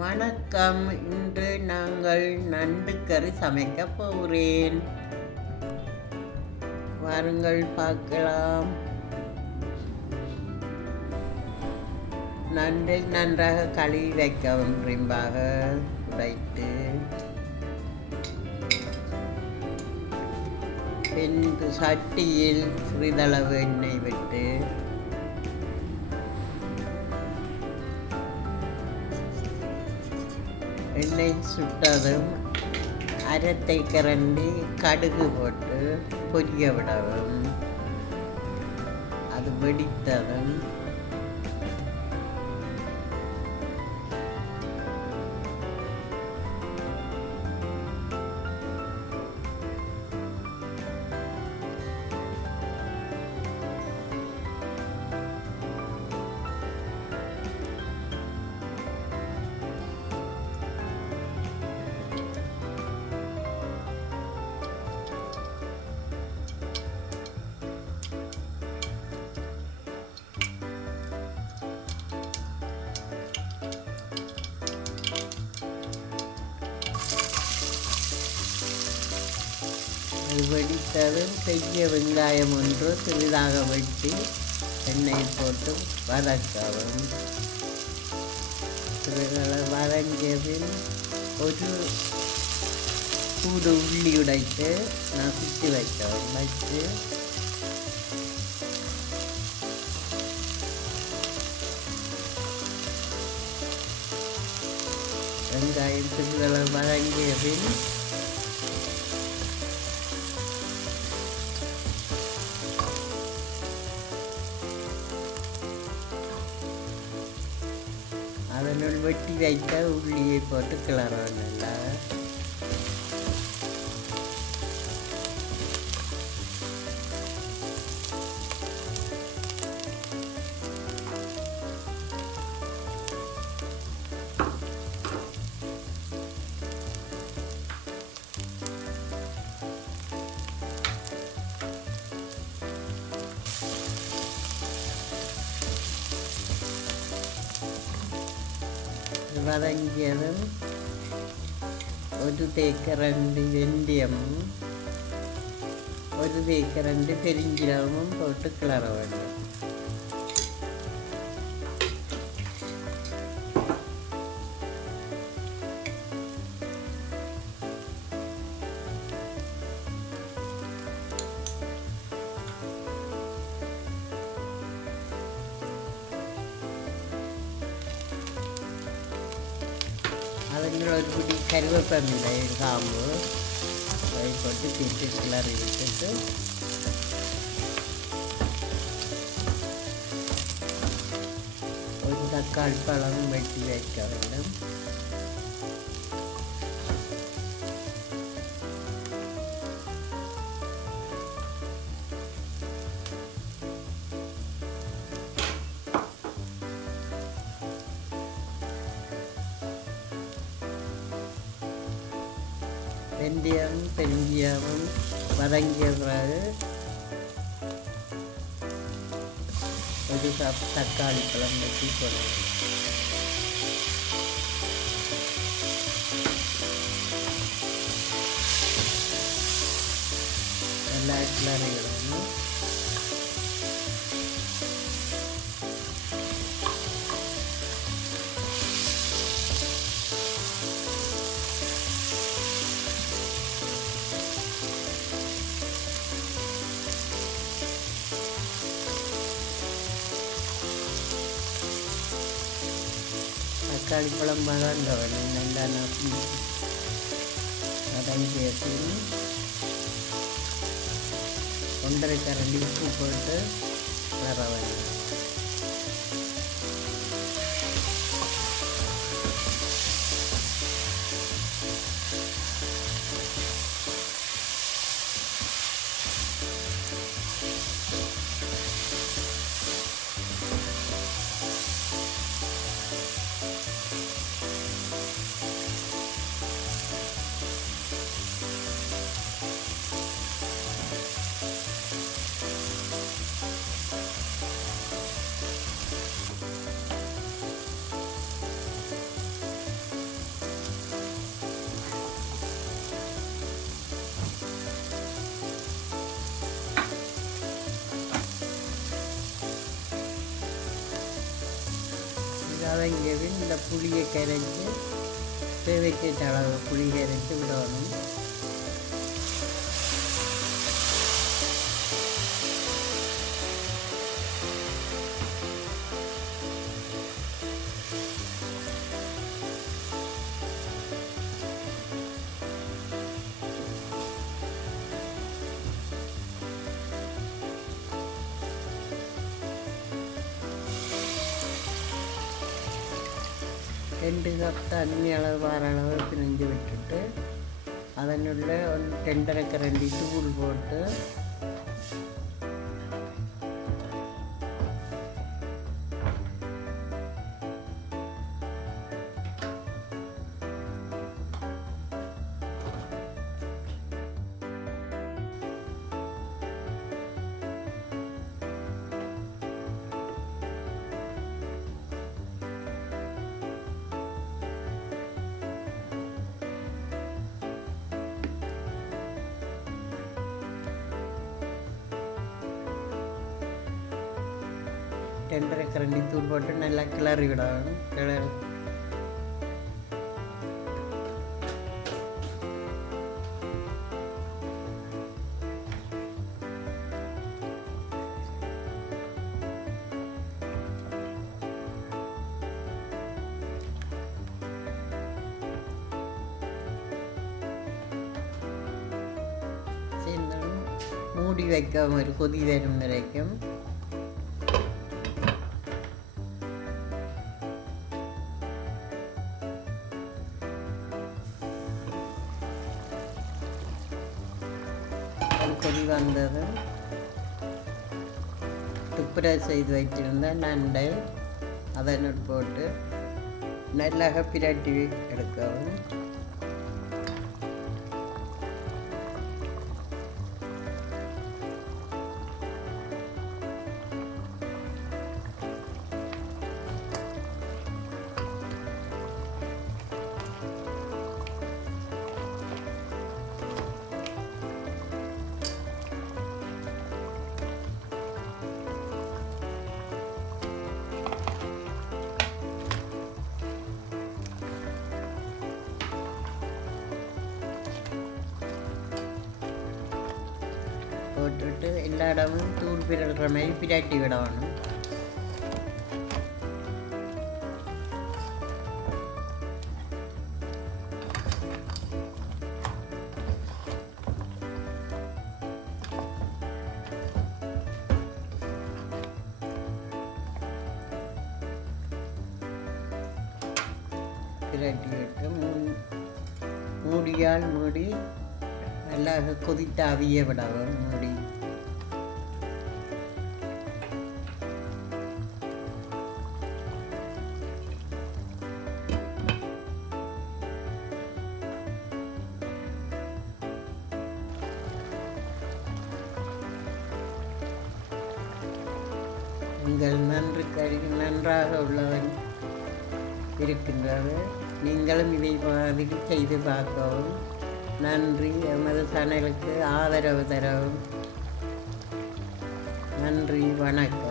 வணக்கம். இன்று நாங்கள் நண்டு கறி சமைக்கப் போகிறேன். வாருங்கள் பார்க்கலாம். நண்டை நன்றாக கழுவி வைக்கவும் ரிம்பாக உடைத்து பின்பு சட்டியில் சிறிதளவு எண்ணெய் விட்டு எண்ணெய் சுட்டதும் அரை கரண்டி கடுகு போட்டு பொரிய விடவும். அது வெடித்ததும் அது வெடித்ததும் பெரிய வெங்காயம் ஒன்று சிறிதாக வெட்டி எண்ணெய் போட்டு வதக்கவும். வதங்கியதில் ஒரு கூடு உள்ளி உடைத்து நான் சுற்றி வைக்கவும். வச்சு வெங்காயம் சிறிதளவு வதங்கியதில் அதனுள் வெட்டி வைத்த உள்ளியை போட்டு கிளறணும். நல்லா வதங்கியதும் ஒரு தேக்கரண்டி வெந்தயமும் ஒரு தேக்கரண்டி பெருஞ்சீரகமும் போட்டு கிளற வேண்டும். அதில் ஒரு பிடி கருவேப்பிலை காம்பு அதை போட்டு பிச்சு கிளறி விட்டுட்டு ஒரு தக்காளி பழம் வெட்டி வைக்க வேண்டும். வெந்தயம் பெருஞ்சீரகம் வதங்கிய பிறகு ஒரு கப் தக்காளி பழம் வெட்டி போடணும். நல்லா கிளறி விடணும். தக்காளி பழம் வதங்க வேணும். நல்லா வதங்கியது 1.5 கரண்டி உப்பு போட்டு வர வேணும். வதங்கியபின் இந்த புளியை கரைச்சி தேவைக்கு அளவு புளி கரைச்சி விடணும். ரெண்டு கப் தண்ணி அளவு வர அளவு பிழிஞ்சு விட்டுட்டு அதனுள்ள 2.5 கரண்டி தூள் போட்டு ரெண்டரை கரண்டி தூள் போட்டு நல்லா கிளறி விடணும். மூடி வைக்க ஒரு கொதி வரும் வரைக்கும் கொதி வந்தது. துப்புரை செய்து வைத்திருந்த நண்டை அதனுள் போட்டு நல்லா பிரட்டி எடுக்கவும். போட்டுட்டு எல்லா இடமும் தூள் பிறல்ற மாதிரி பிரட்டி விடணும். பிரட்டி விட்டு மூடியால் மூடி நல்லா கொதித்து அவிய விடவும். மூடி உங்கள் நன்றாக உள்ளவன் இருக்கின்றது. நீங்களும் இதை மாதிரி செய்து பார்க்கவும். நன்றி. எமது சேனலுக்கு ஆதரவு தரவும். நன்றி. வணக்கம்.